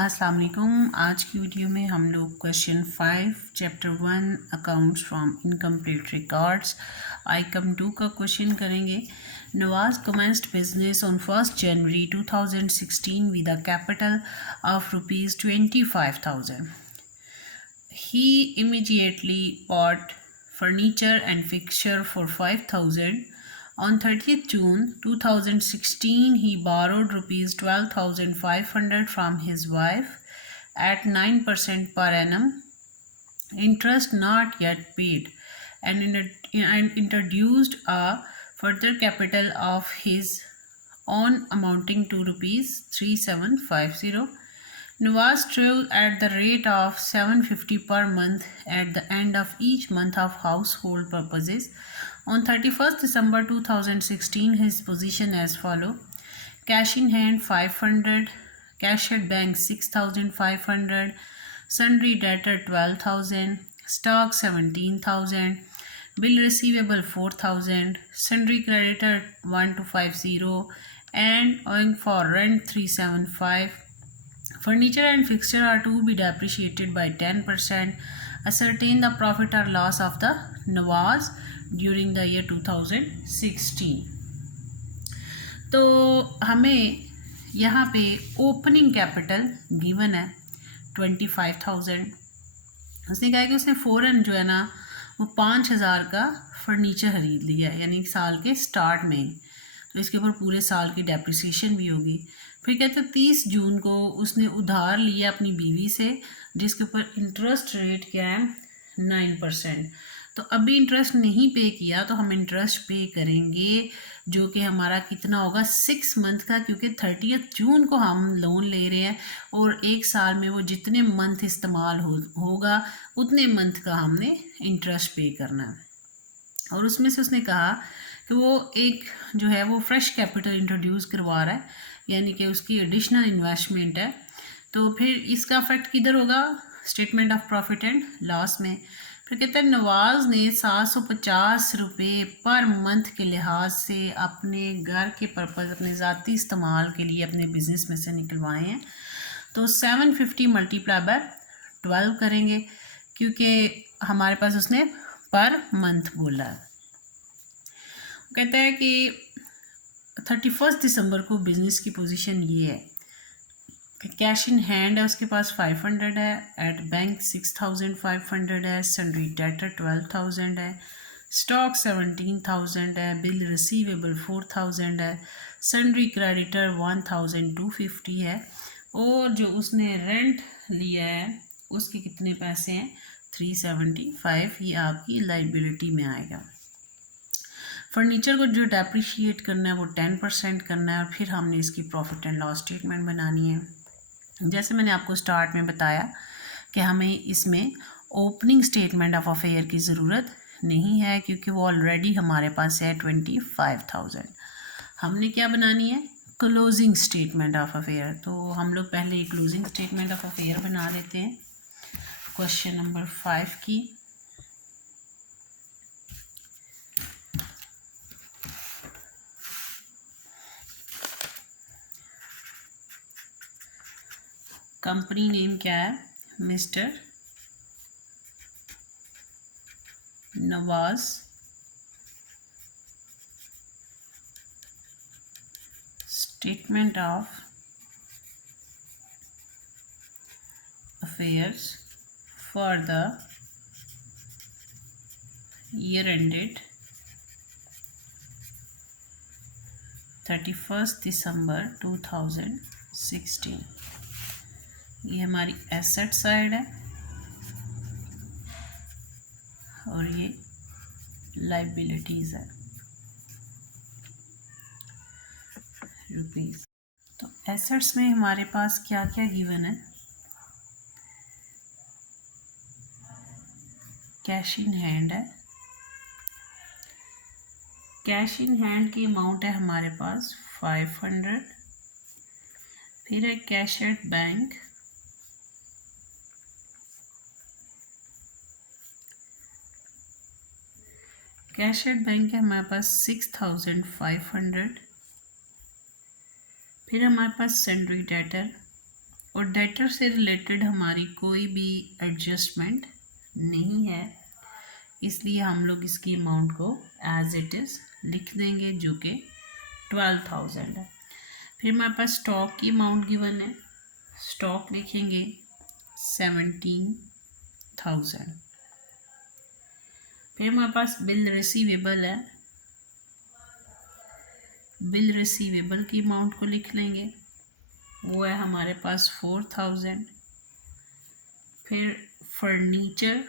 अस्सलाम वालेकुम। आज की वीडियो में हम लोग question 5 chapter 1 accounts from incomplete records item 2 का क्वेश्चन करेंगे। Nawaz commenced business on 1 January 2016 with a capital of ₹25,000. He immediately bought furniture and fixture for 5,000. On 30th June 2016, he borrowed ₹12,500 from his wife at 9% per annum, interest not yet paid, and introduced a further capital of his own amounting to ₹3,750. Nawaz drew at the rate of $750 per month at the end of each month of household purposes. On 31st December 2016, his position as follow: cash in hand 500, cash at bank 6,500, sundry debtor 12,000, stock 17,000, bill receivable 4,000, sundry creditor 1250, and owing for rent 375. Furniture and fixture are to be depreciated by 10%. Ascertain the profit or loss of the Nawaz during the year 2016. तो हमें यहाँ पे opening capital given है 25,000। उसने कहा कि उसने फ़ौरन जो है ना वो 5,000 का फर्नीचर ख़रीद लिया है, यानी साल के स्टार्ट में, तो इसके ऊपर पूरे साल की डेप्रिसिएशन भी होगी। फिर कहते हैं 30 जून को उसने उधार लिया अपनी बीवी से, जिसके ऊपर इंटरेस्ट रेट क्या है 9%। तो अभी इंटरेस्ट नहीं पे किया तो हम इंटरेस्ट पे करेंगे, जो कि हमारा कितना होगा 6 मंथ का, क्योंकि 30 जून को हम लोन ले रहे हैं और एक साल में वो जितने मंथ इस्तेमाल होगा उतने मंथ का हमने इंटरेस्ट पे करना है। और उसमें से उसने कहा कि वो एक जो है वो फ्रेश कैपिटल इंट्रोड्यूस करवा रहा है, यानी कि उसकी एडिशनल इन्वेस्टमेंट है। तो फिर इसका इफेक्ट किधर होगा? Statement of profit and loss में। फिर कहते हैं नवाज ने 750 रुपये पर मंथ के लिहाज से अपने घर के पर्पज़, अपने ज़ाती इस्तेमाल के लिए अपने बिज़नेस में से निकलवाए हैं। तो 750 मल्टीप्लाई बाय 12 करेंगे, क्योंकि हमारे पास उसने पर मंथ बोला है। कहता है कि 31 दिसंबर को बिज़नेस की पोजीशन ये है कि कैश इन हैंड है उसके पास 500 है, एट बैंक 6,500 है, सन्ड्री डेटर 12,000 है, स्टॉक 17,000 है, बिल रिसीवेबल 4,000 है, सन्ड्री क्रेडिटर 1,250 है, और जो उसने रेंट लिया है उसके कितने पैसे हैं 375। ये आपकी लाइबिलिटी में आएगा। फर्नीचर को जो डेप्रिशिएट करना है वो 10% करना है, और फिर हमने इसकी प्रॉफिट एंड लॉस स्टेटमेंट बनानी है। जैसे मैंने आपको स्टार्ट में बताया कि हमें इसमें ओपनिंग स्टेटमेंट ऑफ अफेयर की ज़रूरत नहीं है, क्योंकि वो ऑलरेडी हमारे पास है 25,000। हमने क्या बनानी है? Closing statement of affair. तो हम लोग पहले क्लोजिंग स्टेटमेंट ऑफ अफेयर बना लेते हैं क्वेश्चन नंबर 5 की। कंपनी नेम क्या है? Mister Nawaz statement of affairs for the year ended 31 दिसंबर 2016। ये हमारी एसेट साइड है और ये लाइबिलिटीज़ है रुपीज़। तो एसेट्स में हमारे पास क्या क्या गिवन है? कैश इन हैंड है, कैश इन हैंड की अमाउंट है हमारे पास 500। फिर है cash at bank, cash at bank है हमारे पास 6,500। फिर हमारे पास सन्ड्री डेटर और डेटर से रिलेटेड हमारी कोई भी एडजस्टमेंट नहीं है, इसलिए हम लोग इसकी अमाउंट को एज इट इज़ लिख देंगे जो कि 12,000 है। फिर हमारे पास स्टॉक की अमाउंट गिवन है, स्टॉक लिखेंगे 17,000। फिर हमारे पास बिल रिसीवेबल है, बिल रिसीवेबल की अमाउंट को लिख लेंगे, वो है हमारे पास 4,000। फिर फर्नीचर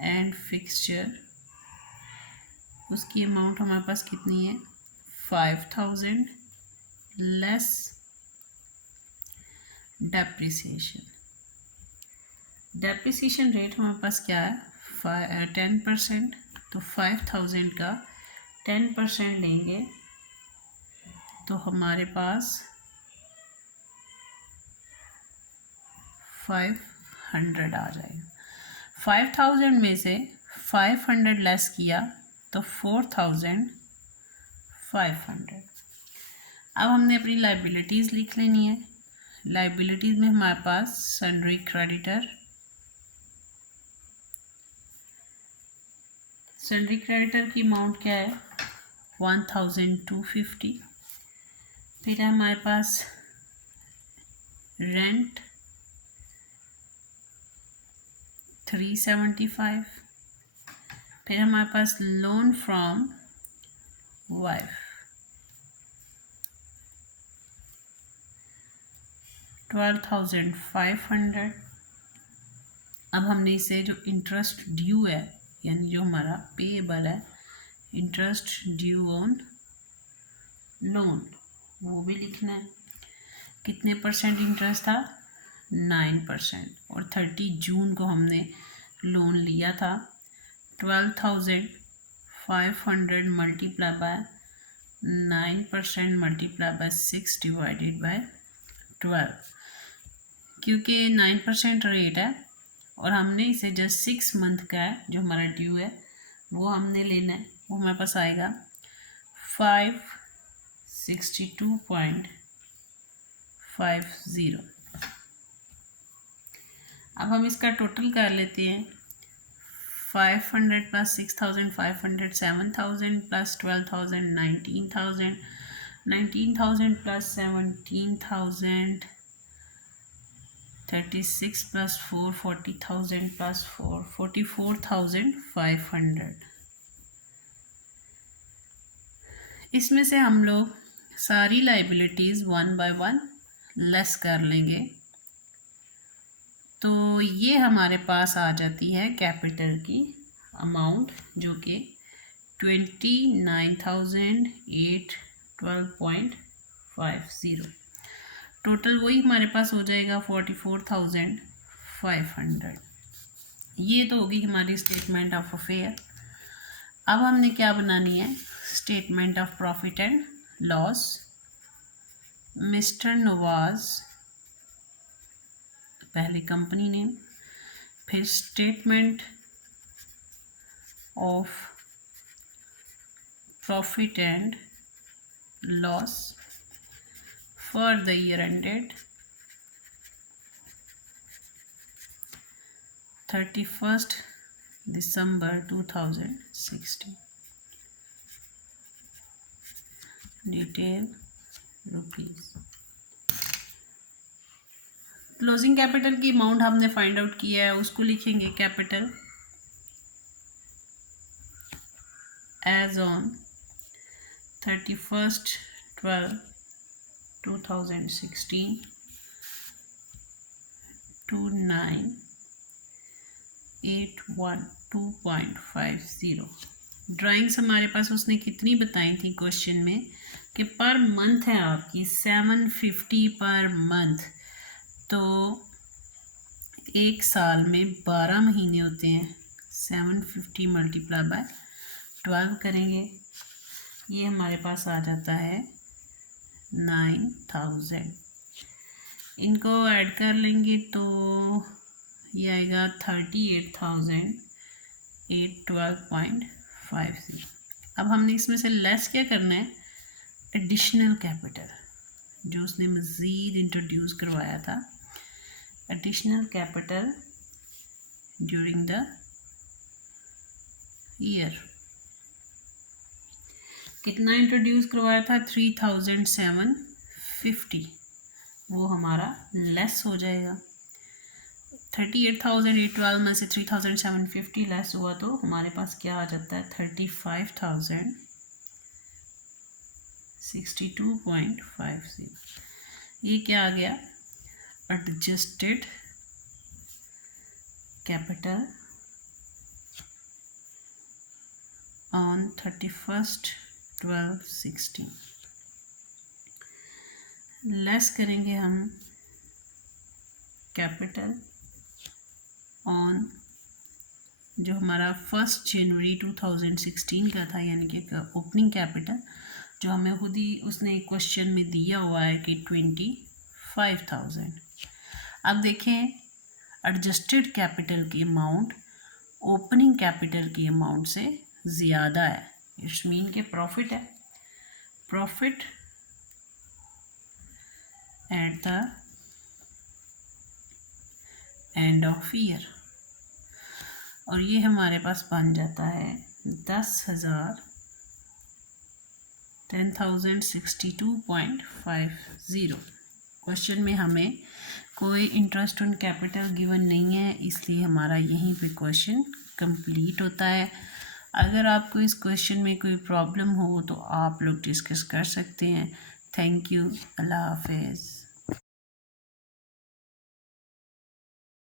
एंड फिक्सचर, उसकी अमाउंट हमारे पास कितनी है 5,000 लेस डेप्रिसिएशन। डेप्रिसिएशन रेट हमारे पास क्या है 10%, तो 5,000 का 10% लेंगे तो हमारे पास 500 आ जाएगा। 5,000 में से 500 लेस किया तो 4,500। अब हमने अपनी लाइबिलिटीज़ लिख लेनी है। लाइबिलिटीज़ में हमारे पास सन्ड्री क्रेडिटर, सन्ड्री क्रेडिटर की अमाउंट क्या है 1,250। फिर है हमारे पास रेंट 375। फिर हमारे पास लोन फ्रॉम वाइफ 12,500। अब हमने इसे जो इंटरेस्ट ड्यू है यानी जो हमारा पेएबल है, इंटरेस्ट ड्यू ऑन लोन, वो भी लिखना है। कितने परसेंट इंटरेस्ट था 9%, और 30 जून को हमने लोन लिया था। 12,500 multiply by 9% multiply by 6 divided by 12, क्योंकि 9% रेट है और हमने इसे जस्ट 6 मंथ का है जो हमारा ड्यू है वो हमने लेना है। वो हमारे पास आएगा 562.50। अब हम इसका टोटल कर लेते हैं। 500 plus 6,500 7,000 plus 12,000 19,000, 19,000 plus 17,000 36 plus 4 40,000 plus 4 44,500। इसमें से हम लोग सारी लाइबिलिटीज़ 1 बाय 1 लेस कर लेंगे तो ये हमारे पास आ जाती है कैपिटल की अमाउंट जो कि 29,812.50। टोटल वही हमारे पास हो जाएगा 44,500। ये तो होगी हमारी स्टेटमेंट ऑफ अफेयर। अब हमने क्या बनानी है statement of profit and loss. Mister Nawaz पहले कंपनी नेम, फिर statement of profit and loss for the year ended 31st December 2016। Detail rupees. Closing capital की अमाउंट हमने फाइंड आउट किया है, उसको लिखेंगे कैपिटल एज ऑन 31/12/2016 29,812.50। ड्राइंग्स हमारे पास उसने कितनी बताई थी क्वेश्चन में कि पर मंथ है आपकी 750 पर मंथ, तो एक साल में 12 महीने होते हैं। 750 मल्टीप्लाई बाय 12 करेंगे, ये हमारे पास आ जाता है 9,000। इनको ऐड कर लेंगे तो ये आएगा 38,812.50। अब हमने इसमें से लेस क्या करना है एडिशनल कैपिटल। जो उसने मज़ीद इंट्रोड्यूस करवाया था, additional capital during the year. कितना इंट्रोड्यूस करवाया था? 3750। वो हमारा लेस हो जाएगा। 38,812 में से 3750 लेस हुआ तो हमारे पास क्या आ जाता है? 35,062.50। ये क्या आ गया? Adjusted capital on 31/12/16। लेस करेंगे हम कैपिटल ऑन जो हमारा 1 जनवरी 2016 का था, यानी कि ओपनिंग कैपिटल जो हमें खुद ही उसने एक क्वेश्चन में दिया हुआ है कि 25,000। अब देखें एडजस्टेड कैपिटल की अमाउंट ओपनिंग कैपिटल की अमाउंट से ज़्यादा है। इट्स मीन के प्रॉफिट है, profit at the end of year, और ये हमारे पास बन जाता है 10,62.50। क्वेश्चन में हमें कोई इंटरेस्ट ऑन कैपिटल गिवन नहीं है, इसलिए हमारा यहीं पे क्वेश्चन कंप्लीट होता है। अगर आपको इस क्वेश्चन में कोई प्रॉब्लम हो तो आप लोग डिस्कस कर सकते हैं। Thank you. अल्लाह हाफिज़।